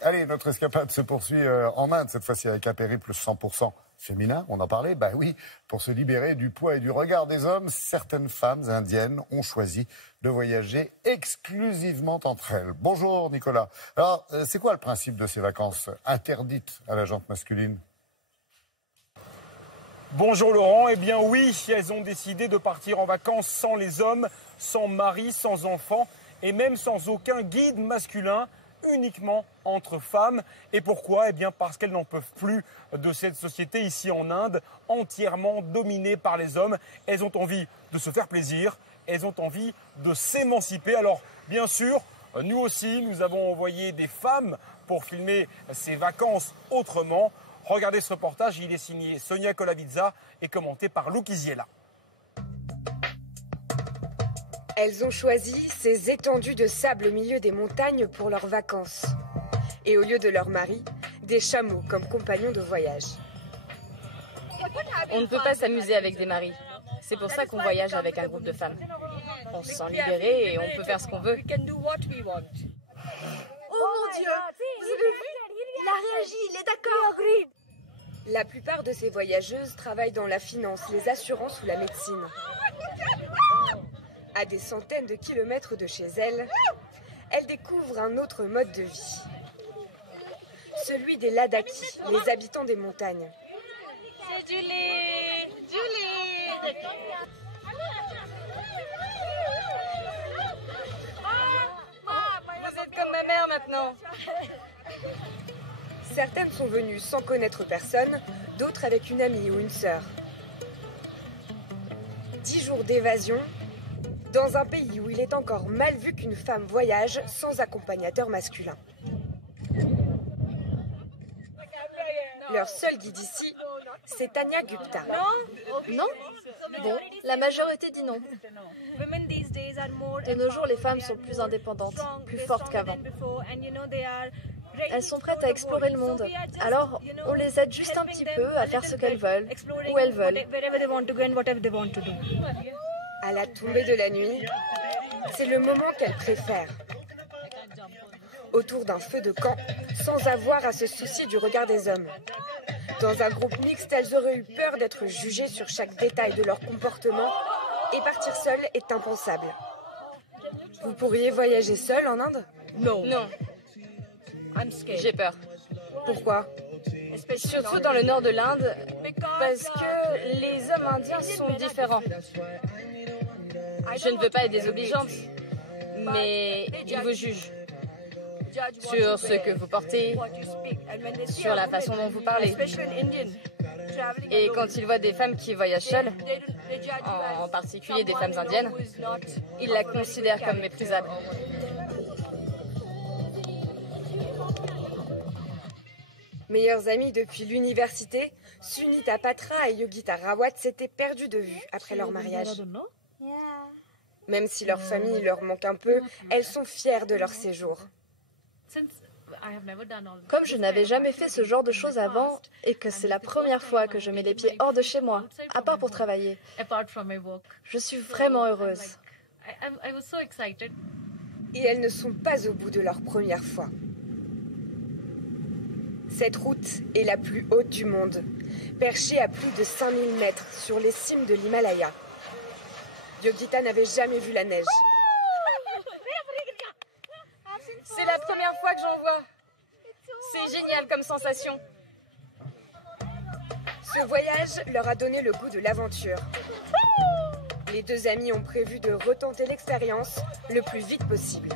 Allez, notre escapade se poursuit en Inde, cette fois-ci avec un périple 100% féminin, on en parlait, bah oui, pour se libérer du poids et du regard des hommes, certaines femmes indiennes ont choisi de voyager exclusivement entre elles. Bonjour Nicolas. Alors, c'est quoi le principe de ces vacances interdites à la gente masculine ? Bonjour Laurent, eh bien oui, elles ont décidé de partir en vacances sans les hommes, sans mari, sans enfants et même sans aucun guide masculin, uniquement entre femmes. Et pourquoi ? Eh bien parce qu'elles n'en peuvent plus de cette société ici en Inde, entièrement dominée par les hommes. Elles ont envie de se faire plaisir, elles ont envie de s'émanciper. Alors bien sûr, nous aussi, nous avons envoyé des femmes pour filmer ces vacances autrement. Regardez ce reportage, il est signé Sonia Colavizza et commenté par Lou Kiziela. Elles ont choisi ces étendues de sable au milieu des montagnes pour leurs vacances. Et au lieu de leur mari, des chameaux comme compagnons de voyage. On ne peut pas s'amuser avec des maris. C'est pour ça qu'on voyage avec un groupe de femmes. On se sent libéré et on peut faire ce qu'on veut. Oh mon Dieu! Vous avez vu? Il a réagi, il est d'accord. La plupart de ces voyageuses travaillent dans la finance, les assurances ou la médecine. À des centaines de kilomètres de chez elles, elles découvrent un autre mode de vie. Celui des Ladakis, les habitants des montagnes. C'est Julie! Julie! Vous êtes comme ma mère maintenant. Certaines sont venues sans connaître personne, d'autres avec une amie ou une sœur. 10 jours d'évasion dans un pays où il est encore mal vu qu'une femme voyage sans accompagnateur masculin. Leur seul guide ici, c'est Tanya Gupta. Non ? Bon, la majorité dit non. De nos jours, les femmes sont plus indépendantes, plus fortes qu'avant. Elles sont prêtes à explorer le monde. Alors, on les aide juste un petit peu à faire ce qu'elles veulent, où elles veulent. À la tombée de la nuit, c'est le moment qu'elles préfèrent. Autour d'un feu de camp, sans avoir à se soucier du regard des hommes. Dans un groupe mixte, elles auraient eu peur d'être jugées sur chaque détail de leur comportement et partir seule est impensable. Vous pourriez voyager seule en Inde ? Non. J'ai peur. Pourquoi ? Surtout dans le nord de l'Inde, parce que les hommes indiens sont différents. Je ne veux pas être désobligeante, mais ils vous jugent sur ce que vous portez, sur la façon dont vous parlez. Et quand ils voient des femmes qui voyagent seules, en particulier des femmes indiennes, ils la considèrent comme méprisable. Meilleures amies depuis l'université, Sunita Patra et Yogita Rawat s'étaient perdues de vue après leur mariage. Même si leur famille leur manque un peu, elles sont fières de leur séjour. Comme je n'avais jamais fait ce genre de choses avant et que c'est la première fois que je mets les pieds hors de chez moi, à part pour travailler, je suis vraiment heureuse. Et elles ne sont pas au bout de leur première fois. Cette route est la plus haute du monde, perchée à plus de 5000 mètres sur les cimes de l'Himalaya. Yogita n'avait jamais vu la neige. C'est la première fois que j'en vois. C'est génial comme sensation. Ce voyage leur a donné le goût de l'aventure. Les deux amies ont prévu de retenter l'expérience le plus vite possible.